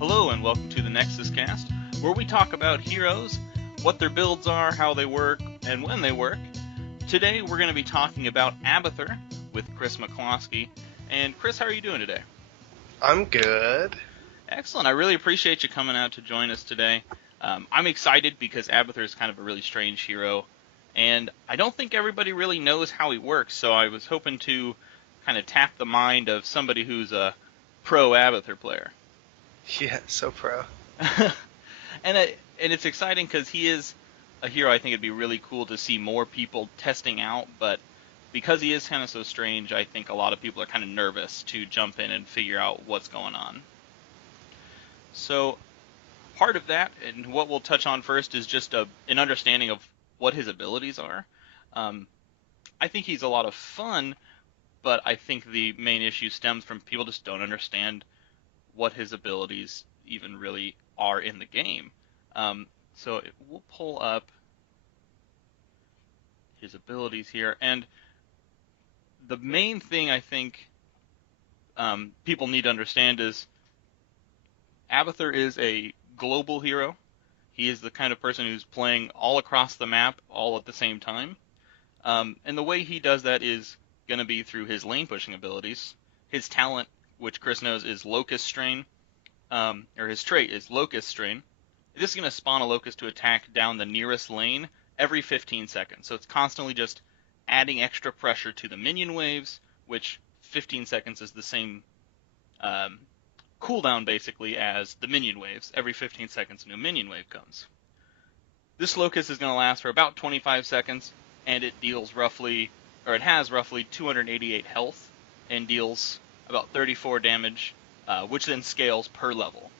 Hello and welcome to the NexusCast, where we talk about heroes, what their builds are, how they work, and when they work. Today we're going to be talking about Abathur with Chris McCloskey. And Chris, how are you doing today? I'm good. Excellent. I really appreciate you coming out to join us today. I'm excited because Abathur is kind of a really strange hero, and I don't think everybody really knows how he works, so I was hoping to kind of tap the mind of somebody who's a pro Abathur player. Yeah, so pro. and it's exciting because he is a hero I think it'd be really cool to see more people testing out, but because he is kind of so strange, I think a lot of people are kind of nervous to jump in and figure out what's going on. So part of that, and what we'll touch on first, is just an understanding of what his abilities are. I think he's a lot of fun, but I think the main issue stems from people just don't understand what his abilities even really are in the game. So we'll pull up his abilities here, and the main thing I think people need to understand is Abathur is a global hero. He is the kind of person who's playing all across the map all at the same time. And the way he does that is going to be through his lane pushing abilities. His talent, which Chris knows, is Locust Strain. Or his trait is Locust Strain. This is going to spawn a Locust to attack down the nearest lane every 15 seconds. So it's constantly just adding extra pressure to the minion waves, which 15 seconds is the same cooldown basically as the minion waves. Every 15 seconds a new minion wave comes. This Locust is going to last for about 25 seconds, and it deals roughly, or it has roughly 288 health and deals about 34 damage, which then scales per level.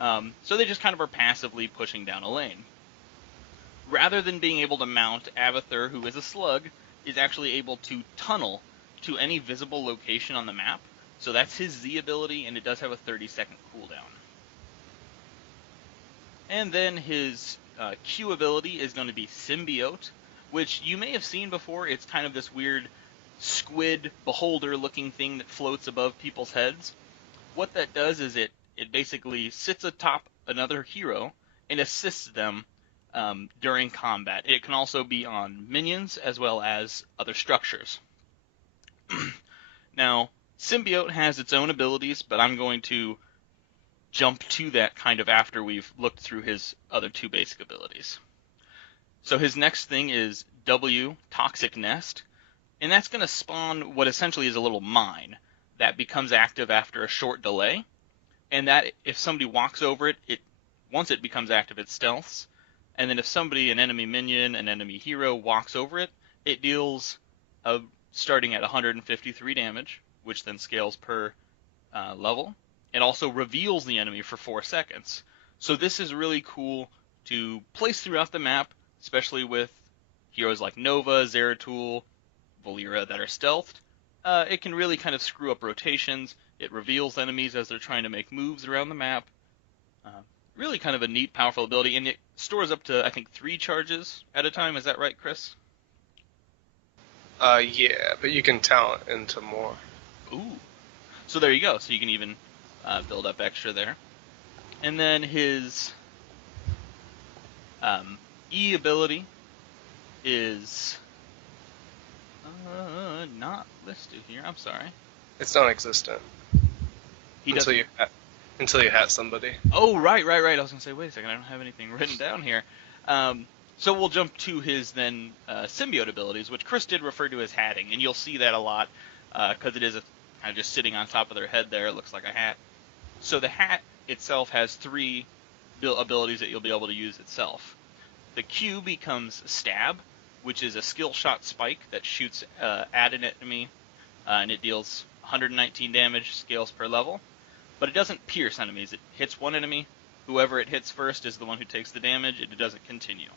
So they just kind of are passively pushing down a lane. Rather than being able to mount, Abathur, who is a slug, is actually able to tunnel to any visible location on the map. So that's his Z ability, and it does have a 30-second cooldown. And then his Q ability is going to be Symbiote, which you may have seen before. It's kind of this weird squid beholder-looking thing that floats above people's heads. What that does is it basically sits atop another hero and assists them during combat. It can also be on minions as well as other structures. Now, Symbiote has its own abilities, but I'm going to jump to that kind of after we've looked through his other two basic abilities. So his next thing is W, Toxic Nest, and that's going to spawn what essentially is a little mine that becomes active after a short delay, and that if somebody walks over it, once it becomes active, it stealths, and then if somebody, an enemy minion, an enemy hero, walks over it, it deals starting at 153 damage, which then scales per level. It also reveals the enemy for 4 seconds. So this is really cool to place throughout the map, especially with heroes like Nova, Zeratul, Valeera that are stealthed. It can really kind of screw up rotations. It reveals enemies as they're trying to make moves around the map. Really kind of a neat, powerful ability, and it stores up to, I think, 3 charges at a time. Is that right, Chris? Yeah, but you can talent into more. Ooh. So there you go. So you can even build up extra there. And then his E ability is not listed here. I'm sorry. It's non-existent. Until you hat somebody. Oh, right. I was going to say, wait a second, I don't have anything written down here. So we'll jump to his then symbiote abilities, which Chris did refer to as hatting, and you'll see that a lot because it is kind of just sitting on top of their head there. It looks like a hat. So the hat itself has 3 abilities that you'll be able to use itself. The Q becomes Stab, which is a skill shot spike that shoots at an enemy, and it deals 119 damage, scales per level. But it doesn't pierce enemies. It hits one enemy. Whoever it hits first is the one who takes the damage, and it doesn't continue.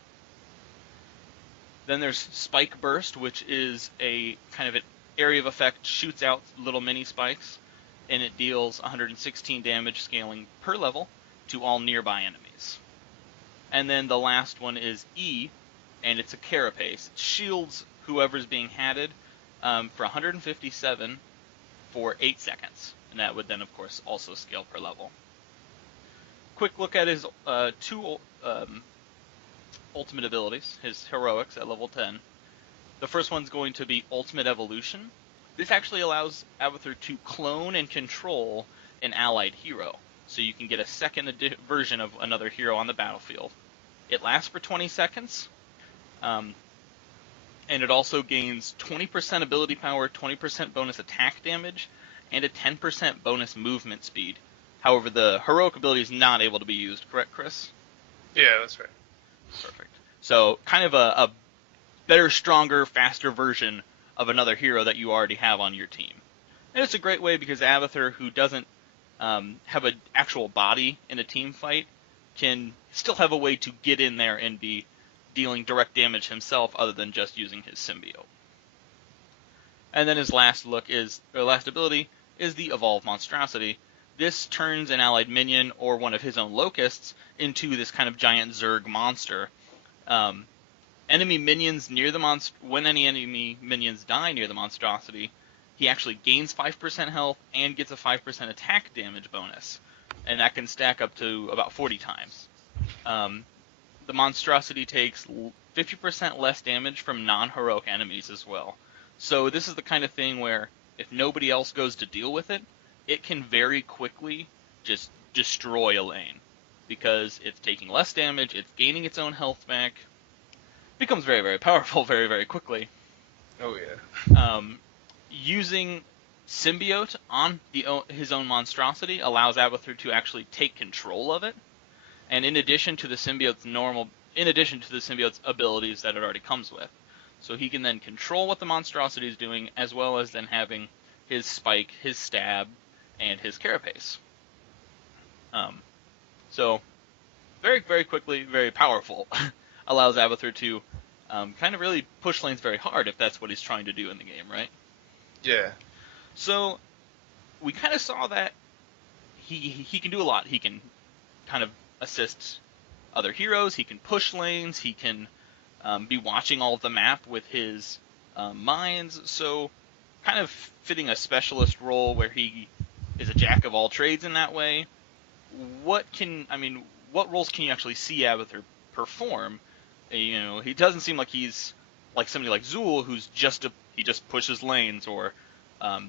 Then there's Spike Burst, which is a kind of an area of effect, shoots out little mini spikes, and it deals 116 damage scaling per level to all nearby enemies. And then the last one is E, and it's a Carapace. It shields whoever's being hatted for 157 for 8 seconds. and that would then, of course, also scale per level. Quick look at his two ultimate abilities, his heroics at level 10. The first one's going to be Ultimate Evolution. This actually allows Abathur to clone and control an allied hero, so you can get a second version of another hero on the battlefield. It lasts for 20 seconds, and it also gains 20% ability power, 20% bonus attack damage, and a 10% bonus movement speed. However, the heroic ability is not able to be used, correct, Chris? Yeah, that's right. Perfect. So, kind of a better, stronger, faster version of another hero that you already have on your team. And it's a great way because Abathur, who doesn't have an actual body in a team fight, can still have a way to get in there and be dealing direct damage himself other than just using his symbiote. And then his last ability is the Evolve Monstrosity. This turns an allied minion or one of his own locusts into this kind of giant Zerg monster. Enemy minions near the when any enemy minions die near the monstrosity, he actually gains 5% health and gets a 5% attack damage bonus, and that can stack up to about 40 times. The monstrosity takes 50% less damage from non-heroic enemies as well. So this is the kind of thing where if nobody else goes to deal with it, it can very quickly just destroy a lane, because it's taking less damage, it's gaining its own health back, becomes very, very powerful very, very quickly. Oh, yeah. Using Symbiote on his own monstrosity allows Abathur to actually take control of it, and in addition to the symbiote's abilities that it already comes with. So he can then control what the monstrosity is doing, as well as then having his spike, his stab, and his carapace. So, very, very quickly, very powerful. Allows Abathur to kind of really push lanes very hard if that's what he's trying to do in the game, right? Yeah. So, we kind of saw that he can do a lot. He can kind of assist other heroes, he can push lanes, he can be watching all of the map with his mines, so kind of fitting a specialist role where he is a jack of all trades in that way. What roles can you actually see Abathur perform? He doesn't seem like he's like somebody like Zool, who's he just pushes lanes, or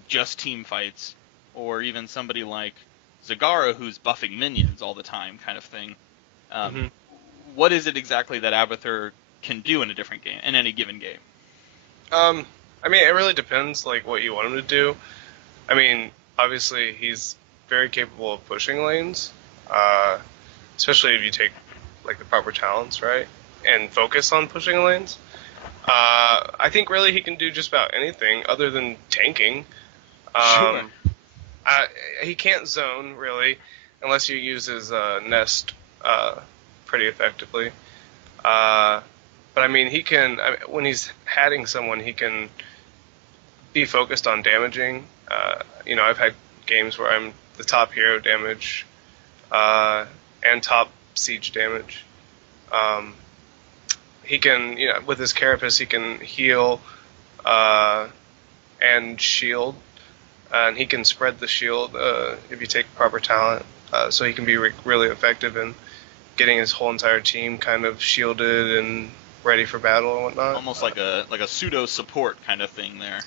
just team fights, or even somebody like Zagara, who's buffing minions all the time, kind of thing. What is it exactly that Abathur can do in any given game? It really depends, like, what you want him to do. Obviously, he's very capable of pushing lanes, especially if you take, like, the proper talents, right, and focus on pushing lanes. I think really he can do just about anything other than tanking. Sure. He can't zone, really, unless you use his nest pretty effectively. But he can, when he's hatting someone, he can be focused on damaging. I've had games where I'm the top hero damage and top siege damage. He can, with his carapace, he can heal and shield, and he can spread the shield if you take proper talent. So he can be really effective in getting his whole entire team kind of shielded and ready for battle and whatnot. Almost like a pseudo support kind of thing there.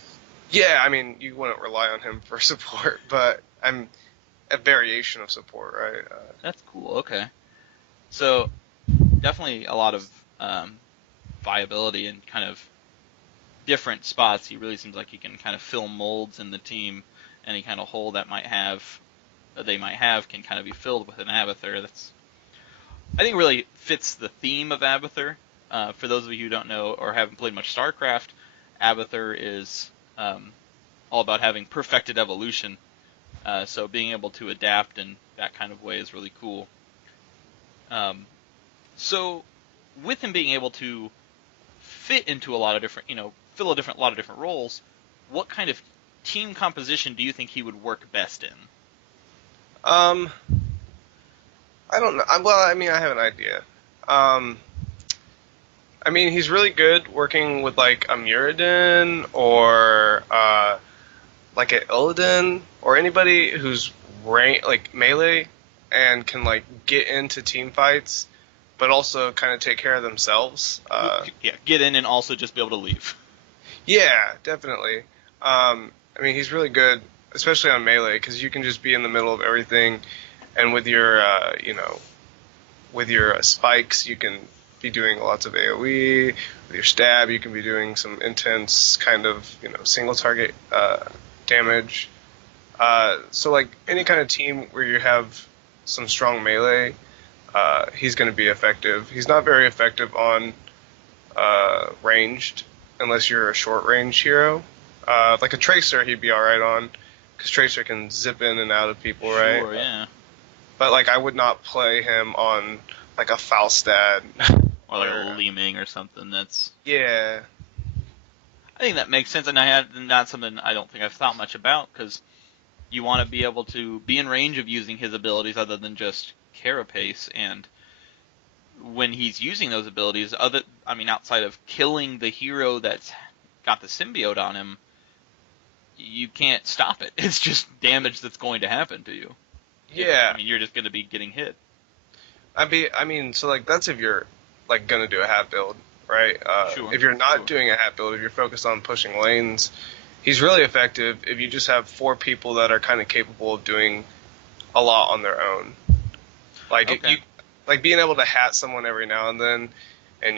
Yeah, you wouldn't rely on him for support, but I'm a variation of support, right? That's cool. Okay, so definitely a lot of viability in kind of different spots. He really seems like he can kind of fill molds in the team. Any kind of hole that they might have can kind of be filled with an Abathur. I think really fits the theme of Abathur. For those of you who don't know or haven't played much StarCraft, Abathur is all about having perfected evolution. So being able to adapt in that kind of way is really cool. So with him being able to fit into a lot of different, fill a lot of different roles, what kind of team composition do you think he would work best in? I don't know. I have an idea. He's really good working with, like, a Muradin or like an Illidan or anybody who's like melee and can like get into team fights, but also kind of take care of themselves. Yeah, get in and also just be able to leave. Yeah, definitely. I mean, he's really good, especially on melee, because you can just be in the middle of everything, and with your, with your spikes, you can be doing lots of AOE. With your stab, you can be doing some intense kind of, single target damage. So like any kind of team where you have some strong melee, he's going to be effective. He's not very effective on ranged unless you're a short range hero. Like a Tracer, he'd be alright on, because Tracer can zip in and out of people, right? Sure, yeah. But like I would not play him on like a Falstad. Or like a Leeming or something. That's Yeah. I think that makes sense, and that's something I don't think I've thought much about, because you want to be able to be in range of using his abilities other than just carapace, and when he's using those abilities, outside of killing the hero that's got the symbiote on him, you can't stop it. It's just damage that's going to happen to you. Yeah. I mean, you're just going to be getting hit. I mean, so like that's if you're like gonna do a hat build, right? Sure. If you're not Sure. doing a hat build, if you're focused on pushing lanes, he's really effective if you just have 4 people that are kind of capable of doing a lot on their own. Like Okay. like being able to hat someone every now and then, and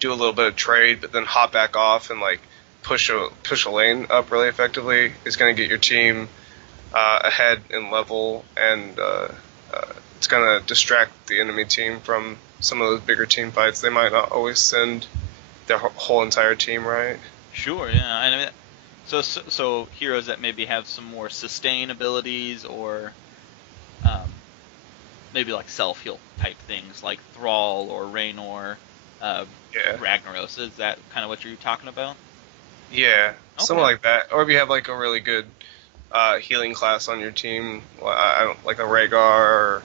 do a little bit of trade, but then hop back off and like push a lane up really effectively is going to get your team ahead in level, and it's going to distract the enemy team from some of those bigger team fights. They might not always send their whole entire team, right? Sure, yeah. I mean, so heroes that maybe have some more sustain abilities, or maybe like self-heal type things like Thrall or Raynor, Yeah. Ragnaros. Is that kind of what you're talking about? Yeah, something Okay. like that. Or if you have like a really good healing class on your team, I don't like a Rhaegar or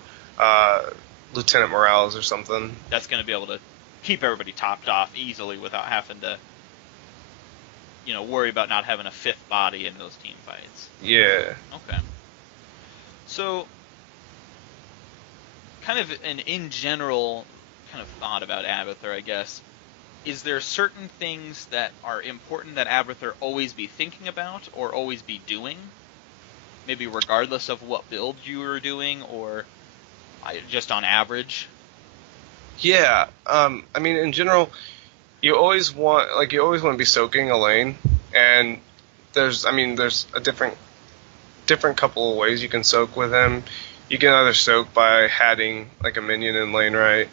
Lieutenant Morales or something. That's going to be able to keep everybody topped off easily without having to, worry about not having a fifth body in those team fights. Yeah. Okay. So, kind of an in general kind of thought about Abathur, I guess. Is there certain things that are important that Abathur always be thinking about or always be doing? Maybe regardless of what build you are doing, or just on average? Yeah. I mean, in general, you always want to be soaking a lane, and there's a different couple of ways you can soak with him. You can either soak by hatting like a minion in lane right,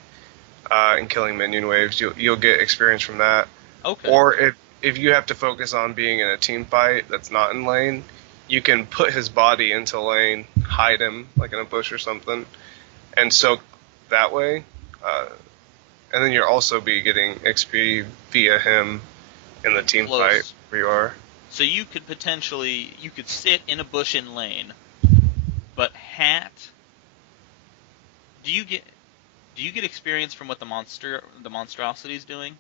and killing minion waves. You'll get experience from that. Okay. Or if you have to focus on being in a team fight that's not in lane, you can put his body into lane, hide him like in a bush or something, and soak that way. And then you'll also be getting XP via him in the team Close. fight where you are. So you could sit in a bush in lane, but hat. Do you get experience from what the monstrosity is doing?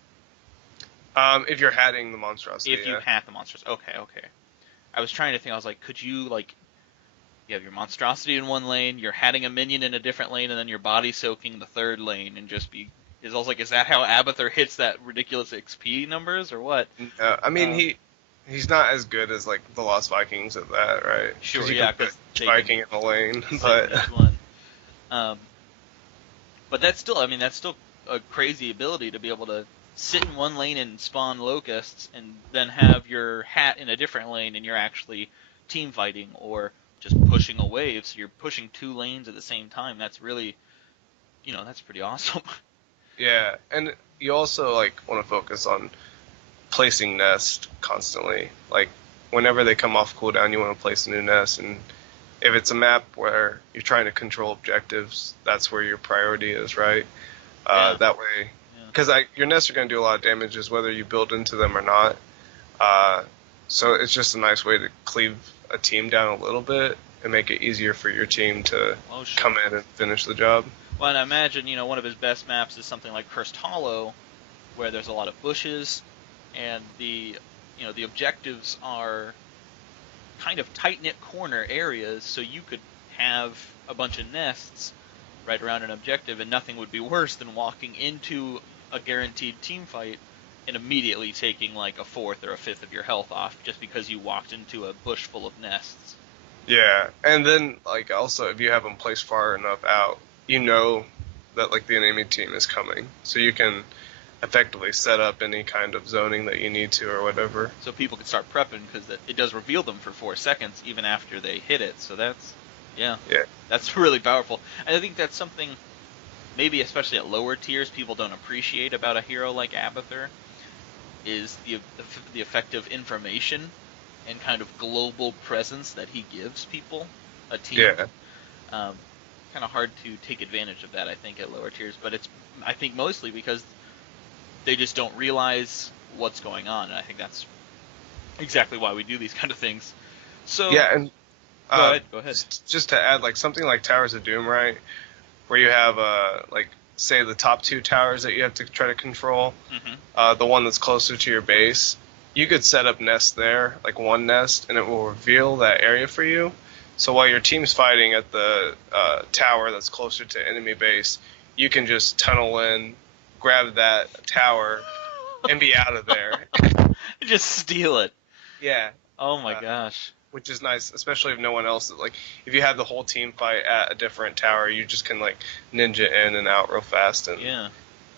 If you're hatting the monstrosity. If you hat the monsters. Okay. I was trying to think. I was like, could you you have your monstrosity in one lane, you're hatting a minion in a different lane, and then your body soaking the third lane, and just be. Is also like, is that how Abathur hits that ridiculous XP numbers, or what? I mean, he's not as good as like the Lost Vikings at that, right? Sure, you yeah, can put because Viking in the lane, but but one. But that's still a crazy ability to be able to sit in one lane and spawn locusts, and then have your hat in a different lane, and you're actually team fighting or just pushing a wave. So you're pushing 2 lanes at the same time. That's really, that's pretty awesome. yeah, and you also like want to focus on placing nest constantly. Like whenever they come off cooldown, you want to place a new nest, and if it's a map where you're trying to control objectives, that's where your priority is, right? Yeah. That way, Yeah. because your nests are going to do a lot of damages whether you build into them or not. So it's just a nice way to cleave a team down a little bit and make it easier for your team to Sure. come in and finish the job. Well, and I imagine, one of his best maps is something like Cursed Hollow, where there's a lot of bushes, and the objectives are kind of tight-knit corner areas, so you could have a bunch of nests right around an objective, and nothing would be worse than walking into a guaranteed team fight and immediately taking like a fourth or a fifth of your health off just because you walked into a bush full of nests. Yeah, and then like also if you have them placed far enough out, you know that like the enemy team is coming, so you can effectively set up any kind of zoning that you need to or whatever. So people can start prepping because it does reveal them for 4 seconds even after they hit it. So that's, yeah, that's really powerful. And I think that's something maybe especially at lower tiers people don't appreciate about a hero like Abathur is the effective information and kind of global presence that he gives people, a team. Yeah. Kind of hard to take advantage of that, I think, at lower tiers, but it's, I think, mostly because they just don't realize what's going on, and I think that's exactly why we do these kind of things. So yeah, and go ahead. Just to add, like something like Towers of Doom, right, where you have like say the top 2 towers that you have to try to control, the one that's closer to your base, you could set up nests there, like one nest, and it will reveal that area for you. So while your team's fighting at the tower that's closer to enemy base, you can just tunnel in, grab that tower, and be out of there. Just steal it. Yeah. Oh my gosh. Which is nice, especially if no one else. Like, if you have the whole team fight at a different tower, you just can like ninja in and out real fast and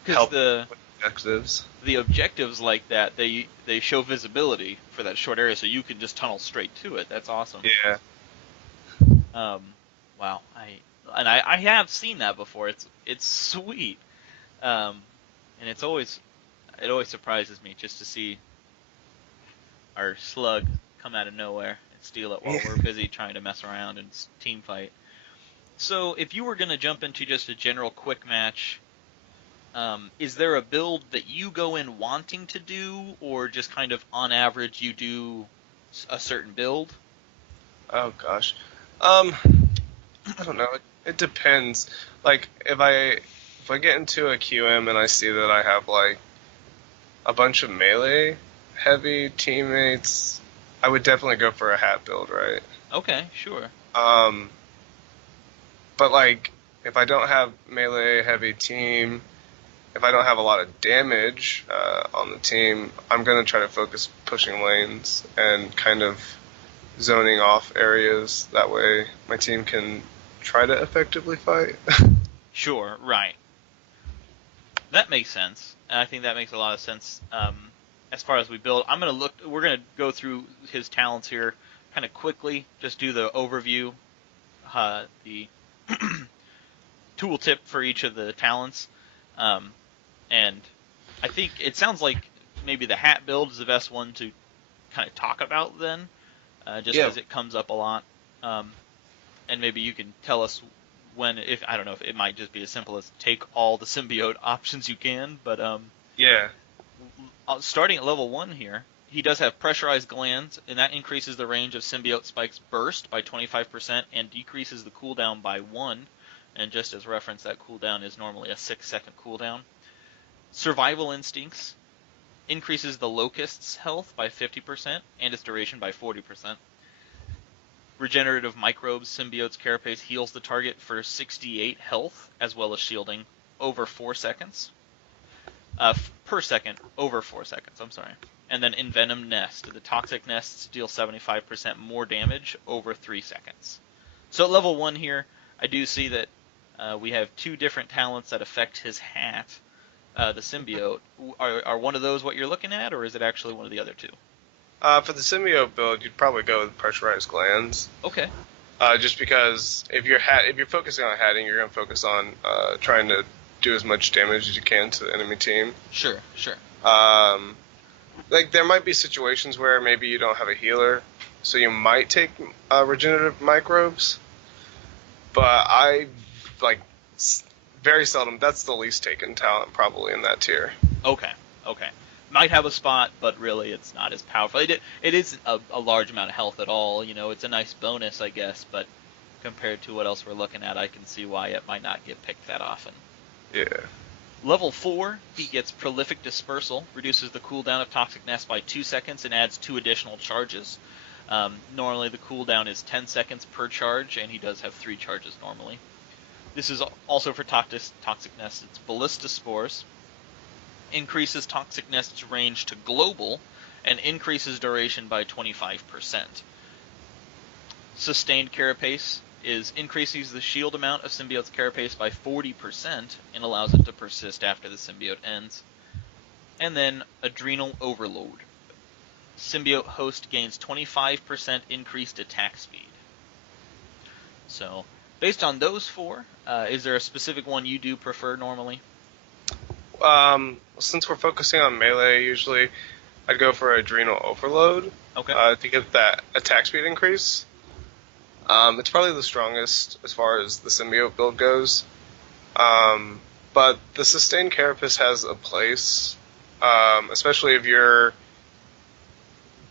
help with objectives. The objectives like that, they show visibility for that short area, so you can just tunnel straight to it. That's awesome. Yeah. Wow. I have seen that before. It's sweet. And it always surprises me just to see our slug come out of nowhere and steal it while we're busy trying to mess around and team fight. So if you were going to jump into just a general quick match, is there a build that you go in wanting to do, or just kind of on average you do a certain build? Oh gosh. I don't know. It depends. Like if I get into a QM and I see that I have like a bunch of melee heavy teammates, I would definitely go for a hat build, right? Okay, sure. But like if I don't have melee heavy team, if I don't have a lot of damage on the team, I'm gonna try to focus pushing lanes and kind of zoning off areas. That way my team can try to effectively fight. Sure, right. That makes sense. And I think that makes a lot of sense. As far as we build, we're gonna go through his talents here kind of quickly, just do the overview, the tooltip for each of the talents. And I think it sounds like maybe the hat build is the best one to kind of talk about then, just because it comes up a lot. And maybe you can tell us if I don't know if it might just be as simple as take all the symbiote options you can, but starting at level 1 here, he does have pressurized glands, and that increases the range of symbiote spikes burst by 25% and decreases the cooldown by 1. And just as reference, that cooldown is normally a 6-second cooldown. Survival instincts increases the locust's health by 50% and its duration by 40%. Regenerative microbes symbiote's carapace heals the target for 68 health as well as shielding over 4 seconds. Per second, over 4 seconds, I'm sorry. And then Envenom Nest. The toxic nests deal 75% more damage over 3 seconds. So at level 1 here, I do see that we have 2 different talents that affect his hat, the symbiote. Are one of those what you're looking at, or is it actually one of the other 2? For the symbiote build, you'd probably go with pressurized glands. Okay. Just because if you're focusing on hatting, you're going to focus on trying to do as much damage as you can to the enemy team. Sure. Like there might be situations where maybe you don't have a healer, so you might take regenerative microbes. But I like very seldom. That's the least taken talent probably in that tier. Okay. Might have a spot, but really it's not as powerful. It is a large amount of health at all. You know, it's a nice bonus, I guess, but compared to what else we're looking at, I can see why it might not get picked that often. Yeah. Level 4, he gets Prolific Dispersal, reduces the cooldown of Toxic Nest by 2 seconds and adds 2 additional charges. Normally the cooldown is 10 seconds per charge, and he does have 3 charges normally. This is also for Toxic Nest. It's Ballista Spores. Increases Toxic Nest's range to global, and increases duration by 25%. Sustained Carapace increases the shield amount of Symbiote's Carapace by 40% and allows it to persist after the symbiote ends. And then Adrenal Overload. Symbiote host gains 25% increased attack speed. So, based on those 4, is there a specific one you do prefer normally? Since we're focusing on melee, usually I'd go for Adrenal Overload. Okay. To get that attack speed increase. It's probably the strongest as far as the symbiote build goes. But the Sustained Carapace has a place, especially if you're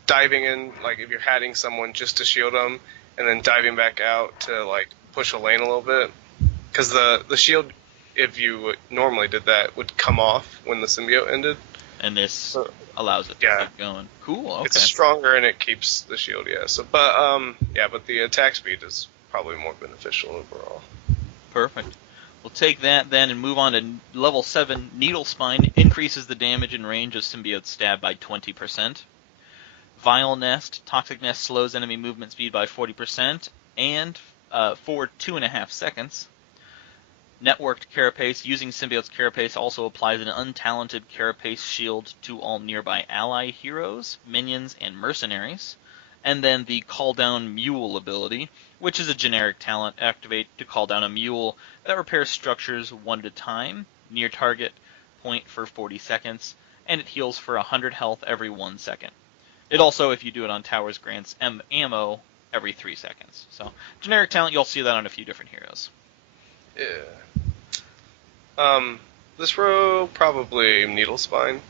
diving in, like if you're hatting someone just to shield them, and then diving back out to like push a lane a little bit. Because the shield, if you normally did that, would come off when the symbiote ended. And this allows it to keep going. Cool. Okay. It's stronger and it keeps the shield. Yeah. So, but the attack speed is probably more beneficial overall. Perfect. We'll take that then and move on to level 7. Needle Spine increases the damage and range of symbiote stab by 20%. Vile Nest. Toxic Nest slows enemy movement speed by 40% and for 2.5 seconds. Networked Carapace. Using Symbiote's Carapace also applies an untalented Carapace shield to all nearby ally heroes, minions, and mercenaries. And then the Call Down Mule ability, which is a generic talent. Activate to call down a mule that repairs structures one at a time, near target point for 40 seconds, and it heals for 100 health every 1 second. It also, if you do it on towers, grants ammo every 3 seconds. So, generic talent, you'll see that on a few different heroes. Yeah. This row, probably Needle Spine.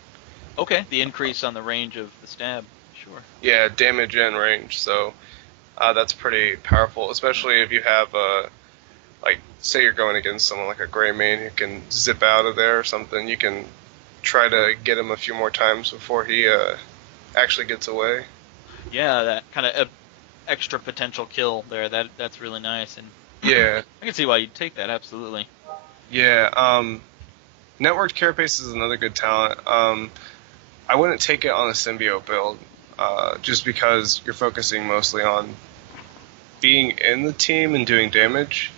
Okay, the increase on the range of the stab, sure. Yeah, damage and range, so that's pretty powerful, especially if you have, like, say you're going against someone like a Greymane who can zip out of there or something, you can try to get him a few more times before he actually gets away. Yeah, that kind of extra potential kill there, that's really nice, and yeah. I can see why you'd take that, absolutely. Yeah, Networked Carapace is another good talent. I wouldn't take it on a symbiote build, just because you're focusing mostly on being in the team and doing damage.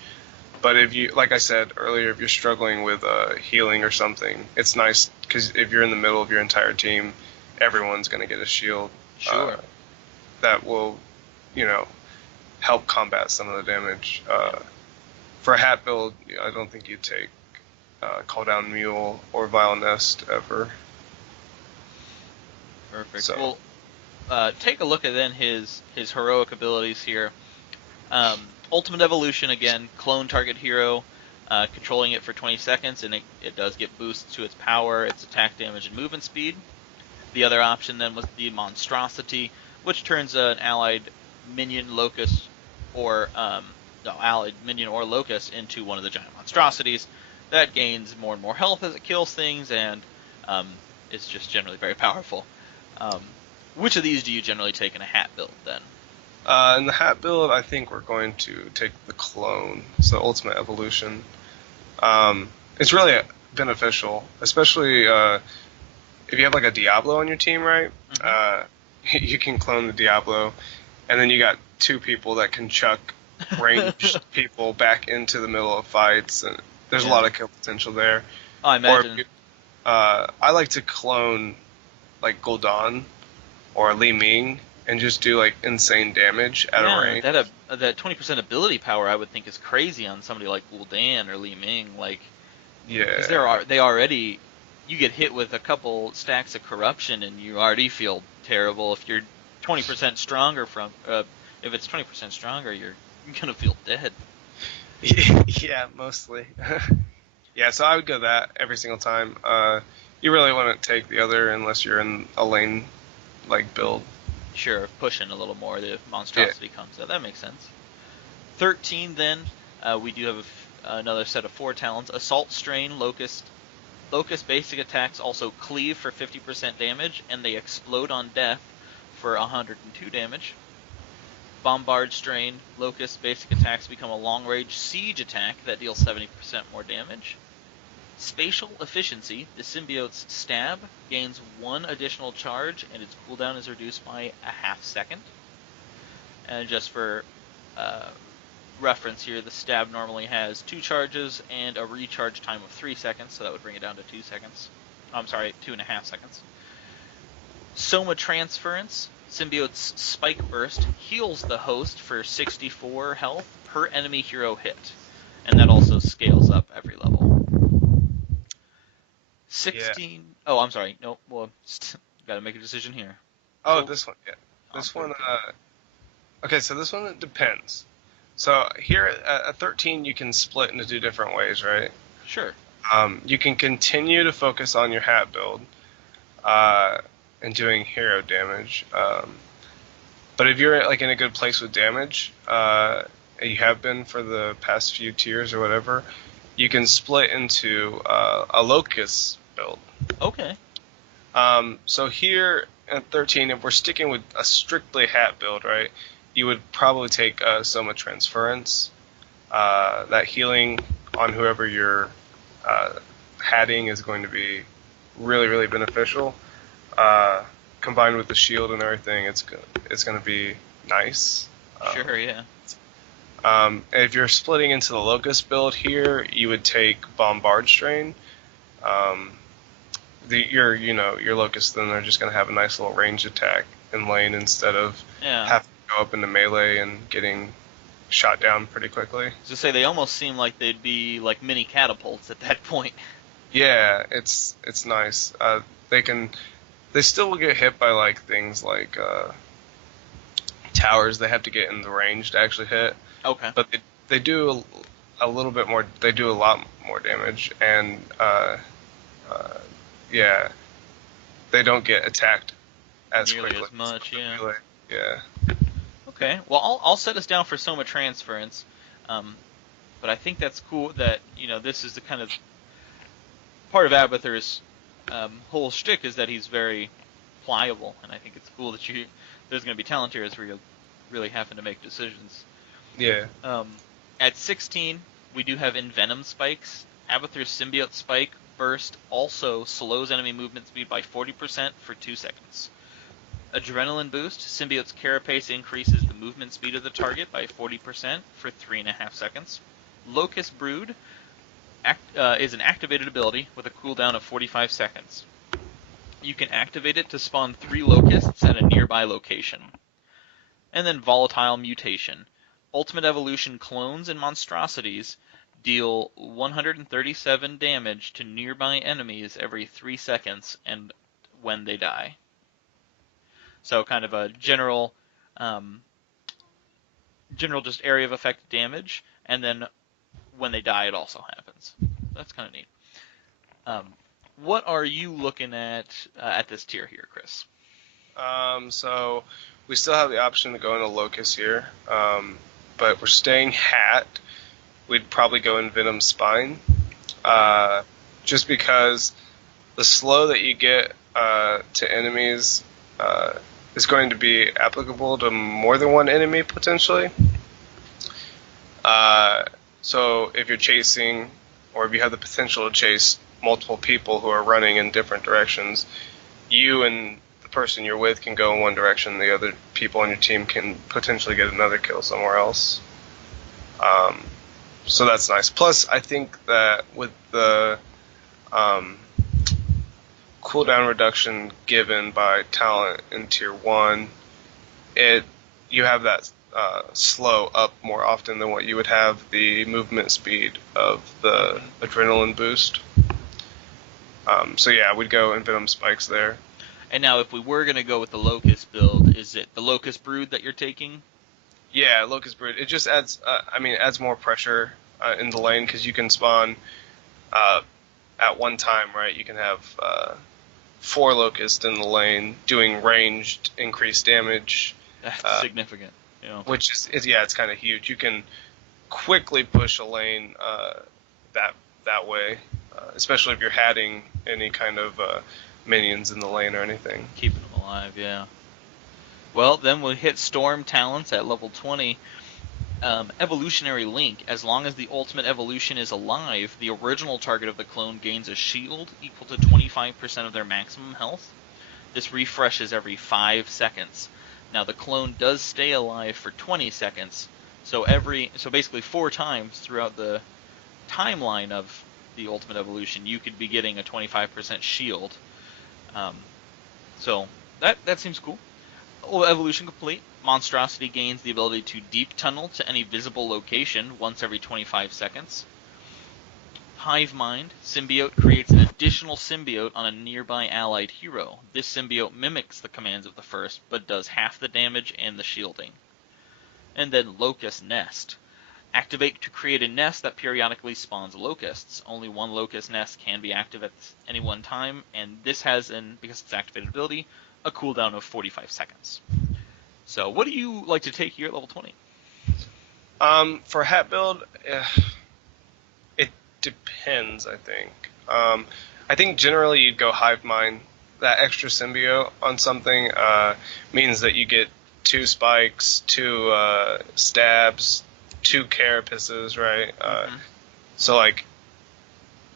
But if you, like I said earlier, if you're struggling with healing or something, it's nice because if you're in the middle of your entire team, everyone's going to get a shield. Sure. That will, help combat some of the damage. For a hat build, I don't think you'd take Call Down Mule or Vile Nest ever. Perfect. So. Well, take a look at then his heroic abilities here. Ultimate Evolution, again, clone target hero, controlling it for 20 seconds, and it does get boosts to its power, its attack damage, and movement speed. The other option then was the Monstrosity, which turns an allied minion, locust, or allied minion or locust into one of the giant monstrosities. That gains more and more health as it kills things, and it's just generally very powerful. Which of these do you generally take in a hat build, then? In the hat build, I think we're going to take the clone, so Ultimate Evolution. It's really beneficial, especially if you have like a Diablo on your team, right? Mm-hmm. You can clone the Diablo, and then you got 2 people that can chuck ranged people back into the middle of fights, and there's a lot of kill potential there. I imagine. I like to clone like Gul'dan or Li Ming and just do like insane damage at a range. That 20% ability power I would think is crazy on somebody like Gul'dan or Li Ming. Like, yeah, because you get hit with a couple stacks of corruption and you already feel terrible. If you're 20% stronger if it's 20% stronger, you're gonna feel dead. Yeah, mostly. Yeah, so I would go that every single time. You really want to take the other unless you're in a lane like build. Sure, pushing a little more, the monstrosity comes out. That makes sense. 13 then, we do have another set of 4 talents. Assault Strain, Locust. Locust basic attacks also cleave for 50% damage, and they explode on death for 102 damage. Bombard Strain. Locust basic attacks become a long-range siege attack that deals 70% more damage. Spatial Efficiency. The symbiote's stab gains 1 additional charge, and its cooldown is reduced by a half second. And just for reference here, the stab normally has 2 charges and a recharge time of 3 seconds, so that would bring it down to 2 seconds. I'm sorry, 2.5 seconds. Soma Transference. Symbiote's Spike Burst heals the host for 64 health per enemy hero hit, and that also scales up every level. 16. Yeah. Oh, I'm sorry. No, well, gotta make a decision here. Oh, so, this one. Yeah, this one. Okay, so this one depends. So here at 13, you can split into 2 different ways, right? Sure. You can continue to focus on your hat build. And doing hero damage. But if you're like in a good place with damage, you have been for the past few tiers or whatever, you can split into a Locust build. Okay. So here at 13, if we're sticking with a strictly hat build, right, you would probably take Soma Transference. That healing on whoever you're hatting is going to be really, really beneficial. Combined with the shield and everything, it's going to be nice. Sure, yeah. If you're splitting into the Locust build here, you would take Bombard Strain. Your Locust then are just going to have a nice little range attack in lane instead of having to go up into melee and getting shot down pretty quickly. To say they almost seem like they'd be like mini catapults at that point. Yeah, it's nice. They still will get hit by like things like towers. They have to get in the range to actually hit. Okay. But they do a little bit more. They do a lot more damage, and they don't get attacked as nearly quickly. As much, yeah. Yeah. Okay. Well, I'll set us down for Soma Transference, but I think that's cool that this is the kind of part of Abathur's whole shtick is that he's very pliable, and I think it's cool that there's going to be talent tiers where you're really having to make decisions. Yeah. At 16, we do have Envenom Spikes. Abathur's Symbiote Spike Burst also slows enemy movement speed by 40% for 2 seconds. Adrenaline Boost. Symbiote's Carapace increases the movement speed of the target by 40% for 3.5 seconds. Locust Brood is an activated ability with a cooldown of 45 seconds. You can activate it to spawn 3 locusts at a nearby location. And then Volatile Mutation. Ultimate Evolution clones and monstrosities deal 137 damage to nearby enemies every 3 seconds and when they die. So kind of a general just area of effect damage, and then when they die, it also happens. That's kind of neat. What are you looking at this tier here, Chris? So we still have the option to go into Locust here, but we're staying hat. We'd probably go in Venom Spine, just because the slow that you get to enemies is going to be applicable to more than one enemy potentially. So if you're chasing, or if you have the potential to chase multiple people who are running in different directions, you and the person you're with can go in one direction, the other people on your team can potentially get another kill somewhere else. So that's nice. Plus, I think that with the cooldown reduction given by talent in Tier 1, you have that slow up more often than what you would have the movement speed of the adrenaline boost. So yeah, we'd go in Venom Spikes there. And now if we were going to go with the Locust build, is it the Locust Brood that you're taking? Yeah, Locust Brood. It just adds, adds more pressure in the lane, because you can spawn at one time, right? You can have 4 Locusts in the lane doing ranged increased damage. That's significant. Yeah. Which is it's kind of huge. You can quickly push a lane that way, especially if you're hatting any kind of minions in the lane or anything. Keeping them alive, yeah. Well, then we'll hit Storm Talents at level 20. Evolutionary Link. As long as the ultimate evolution is alive, the original target of the clone gains a shield equal to 25% of their maximum health. This refreshes every 5 seconds. Now the clone does stay alive for 20 seconds, so basically 4 times throughout the timeline of the ultimate evolution, you could be getting a 25% shield. So that seems cool. Evolution complete. Monstrosity gains the ability to deep tunnel to any visible location once every 25 seconds. Hive Mind. Symbiote creates an additional symbiote on a nearby allied hero. This symbiote mimics the commands of the first, but does half the damage and the shielding. And then Locust Nest. Activate to create a nest that periodically spawns locusts. Only one locust nest can be active at any one time, and this has, because it's activated ability, a cooldown of 45 seconds. So, what do you like to take here at level 20? For hat build, it depends, I think. I think generally you'd go Hive Mind. That extra symbiote on something means that you get 2 spikes, 2 stabs, 2 carapaces, right? So, like,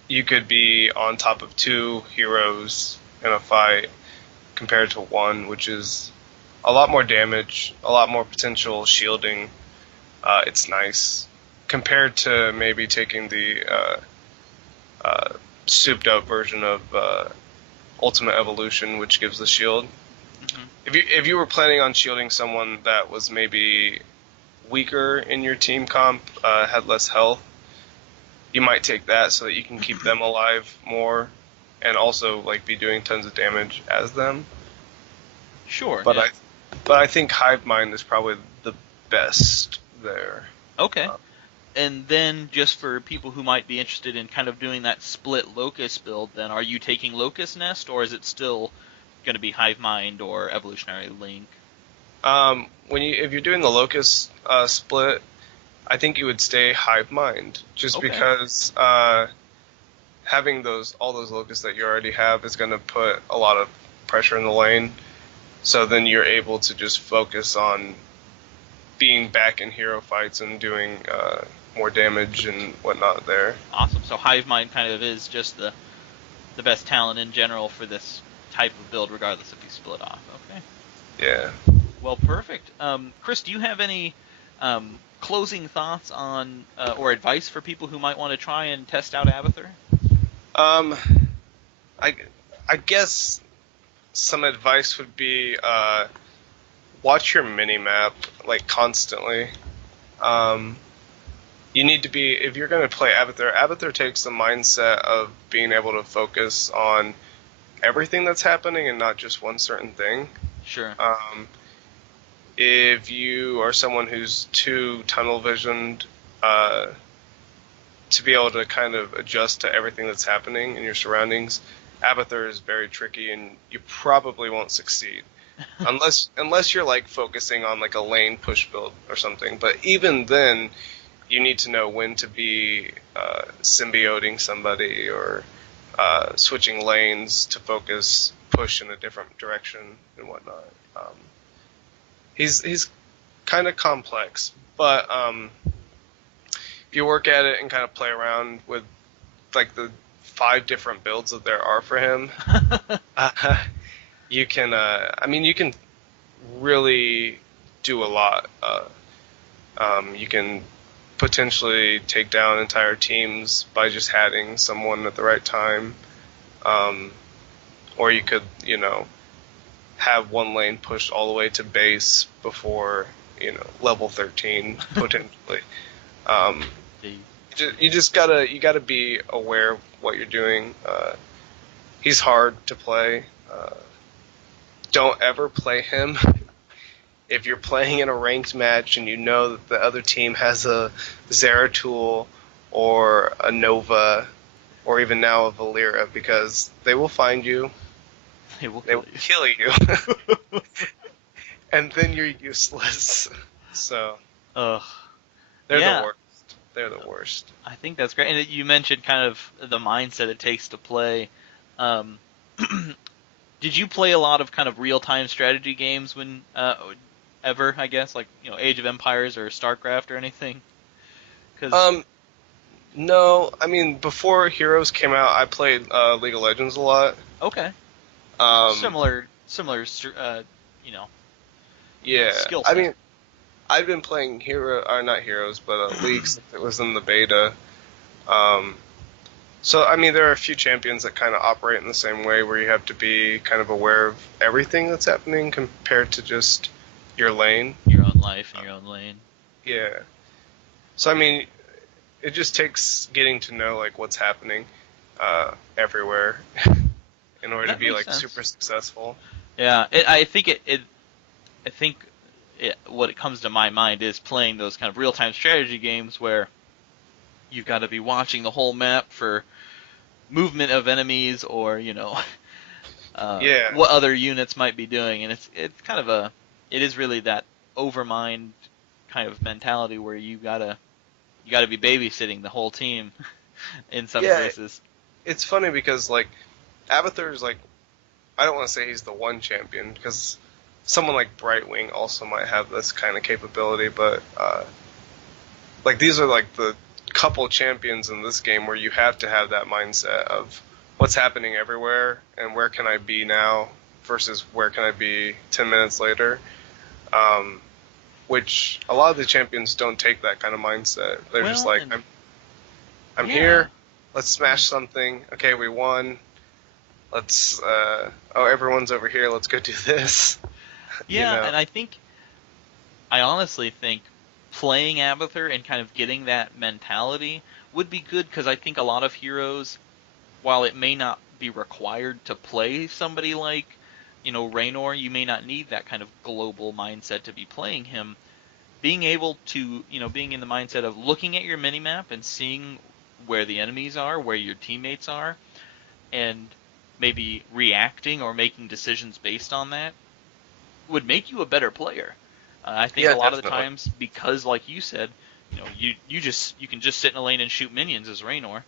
you could be on top of 2 heroes in a fight compared to 1, which is a lot more damage, a lot more potential shielding. It's nice compared to maybe taking the souped up version of Ultimate Evolution, which gives the shield. Mm-hmm. If you were planning on shielding someone that was maybe weaker in your team comp, had less health, you might take that so that you can keep them alive more, and also like be doing tons of damage as them. Sure. But yeah. I think Hive Mind is probably the best there. Okay. And then just for people who might be interested in kind of doing that split Locust build, then are you taking Locust Nest, or is it still going to be Hive Mind or Evolutionary Link? If you're doing the Locust split, I think you would stay Hive Mind, just because having all those locusts that you already have is going to put a lot of pressure in the lane. So then you're able to just focus on being back in hero fights and doing more damage and whatnot there. Awesome. So Hive Mind kind of is just the best talent in general for this type of build, regardless if you split off. Okay. Yeah. Well, perfect. Chris, do you have any closing thoughts on or advice for people who might want to try and test out Abathur? I guess some advice would be watch your mini-map, like, constantly. You need to be, if you're going to play Abathur takes the mindset of being able to focus on everything that's happening and not just one certain thing. Sure. If you are someone who's too tunnel-visioned to be able to kind of adjust to everything that's happening in your surroundings, Abathur is very tricky, and you probably won't succeed unless you're like focusing on like a lane push build or something. But even then, you need to know when to be symbioting somebody or switching lanes to push in a different direction and whatnot. He's kind of complex, but if you work at it and kind of play around with like the 5 different builds that there are for him, you can really do a lot. You can potentially take down entire teams by just hatting someone at the right time, or you could, have one lane pushed all the way to base before, level 13 potentially. You gotta be aware of what you're doing. He's hard to play. Don't ever play him. If you're playing in a ranked match and you know that the other team has a Zeratul or a Nova or even now a Valera, because they will find you. They will kill you. And then you're useless. So they're the worst. They're the worst. I think that's great. And you mentioned kind of the mindset it takes to play. Did you play a lot of kind of real-time strategy games when ever, I guess, like Age of Empires or StarCraft or anything? Because Um, no, I mean before Heroes came out, I played League of Legends a lot. okay, Um, similar, you know, yeah, skill I set. mean I've been playing or not Heroes, but League since it was in the beta. Um, so I mean there are a few champions that kind of operate in the same way, where you have to be kind of aware of everything that's happening compared to just your lane. Your own life and your own lane. Yeah. So I mean, it just takes getting to know like what's happening everywhere in order to That be makes like sense. super successful. Yeah, I think I think what it comes to my mind is playing those kind of real-time strategy games where you've got to be watching the whole map for movement of enemies or Yeah. what other units might be doing, and it's kind of it is really that overmind kind of mentality where you gotta be babysitting the whole team in some Yeah. cases. It's funny because like Abathur is like, I don't want to say he's the one champion because someone like Brightwing also might have this kind of capability, but like these are like the couple champions in this game where you have to have that mindset of what's happening everywhere and where can I be now versus where can I be 10 minutes later. Um, which a lot of the champions don't take that kind of mindset. They're just Well, like, and I'm yeah, here, let's smash something. Okay, we won. Let's, oh, everyone's over here, let's go do this. You yeah, know? and I honestly think playing Abathur and kind of getting that mentality would be good because I think a lot of heroes, while it may not be required to play somebody like, Raynor, you may not need that kind of global mindset to be playing him. Being able to, being in the mindset of looking at your minimap and seeing where the enemies are, where your teammates are, and maybe reacting or making decisions based on that would make you a better player. I think Yeah, a lot of the definitely. times, because like you said, you can just sit in a lane and shoot minions as Raynor.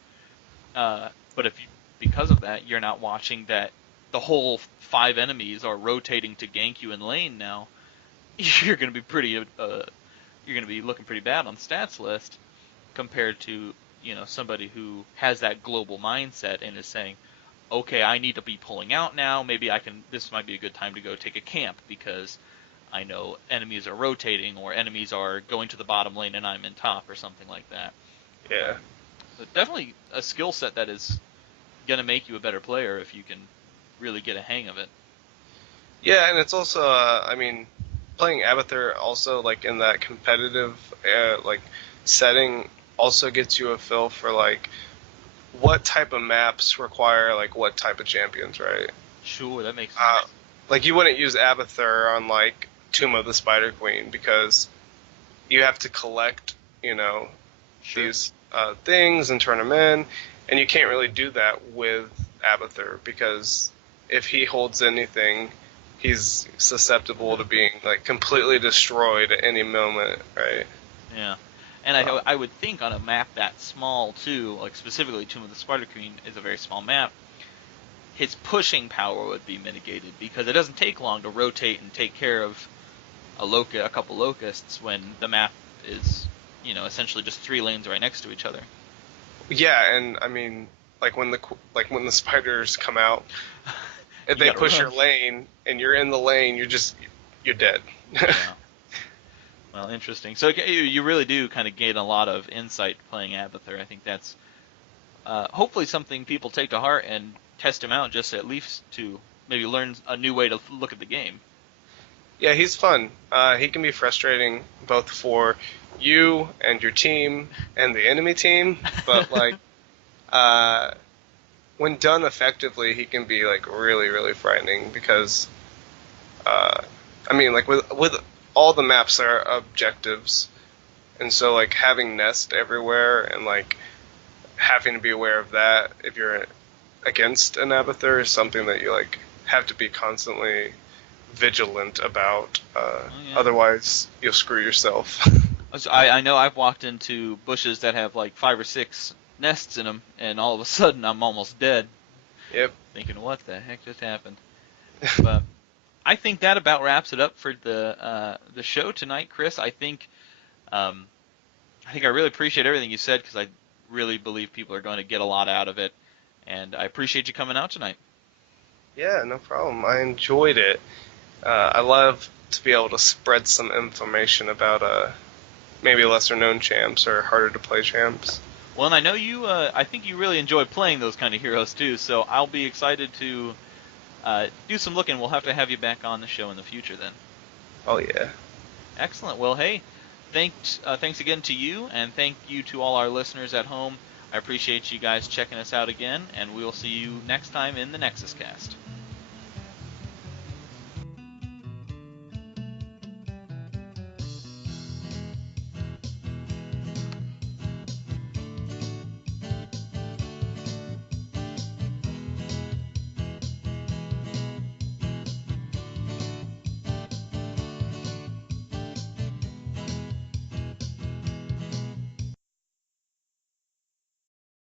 But if you, because of that, you're not watching that the whole five enemies are rotating to gank you in lane now, you're going to be you're going to be looking pretty bad on the stats list compared to somebody who has that global mindset and is saying, okay, I need to be pulling out now. Maybe I can. This might be a good time to go take a camp because I know enemies are rotating or enemies are going to the bottom lane and I'm in top or something like that. Yeah. But definitely a skill set that is going to make you a better player if you can really get a hang of it. Yeah, and it's also, I mean, playing Abathur also like in that competitive like setting also gets you a feel for like what type of maps require like what type of champions, right? Sure, that makes Uh, sense. like you wouldn't use Abathur on like Tomb of the Spider Queen because you have to collect, Sure. these things and turn them in, and you can't really do that with Abathur because if he holds anything, he's susceptible to being like completely destroyed at any moment, right? Yeah. And Um, I would think on a map that small too, like specifically Tomb of the Spider Queen is a very small map, his pushing power would be mitigated because it doesn't take long to rotate and take care of a couple locusts when the map is, essentially just three lanes right next to each other. yeah, and I mean, like when the spiders come out, if You they gotta push run. your lane and you're in the lane, you're dead. Yeah. Well, interesting. So you really do kind of gain a lot of insight playing Abathur. I think that's hopefully something people take to heart and test him out just at least to maybe learn a new way to look at the game. Yeah, he's fun. He can be frustrating both for you and your team and the enemy team, but like uh, when done effectively, he can be like really, really frightening because uh, I mean, like with all the maps are objectives, and so like having nest everywhere and like having to be aware of that if you're against an Abathur is something that you like have to be constantly vigilant about. Oh yeah. Otherwise, you'll screw yourself. So I know I've walked into bushes that have like five or six nests in them, and all of a sudden I'm almost dead, Yep. thinking, what the heck just happened? But I think that about wraps it up for the show tonight, Chris. I think I really appreciate everything you said because I really believe people are going to get a lot out of it, and I appreciate you coming out tonight. Yeah, no problem. I enjoyed it. I love to be able to spread some information about maybe lesser known champs or harder to play champs. Well, and I know you. I think you really enjoy playing those kind of heroes too. So I'll be excited to do some looking. We'll have to have you back on the show in the future then. Oh yeah. Excellent. Well, hey, thanks again to you, and thank you to all our listeners at home. I appreciate you guys checking us out again, and we will see you next time in the NexusCast.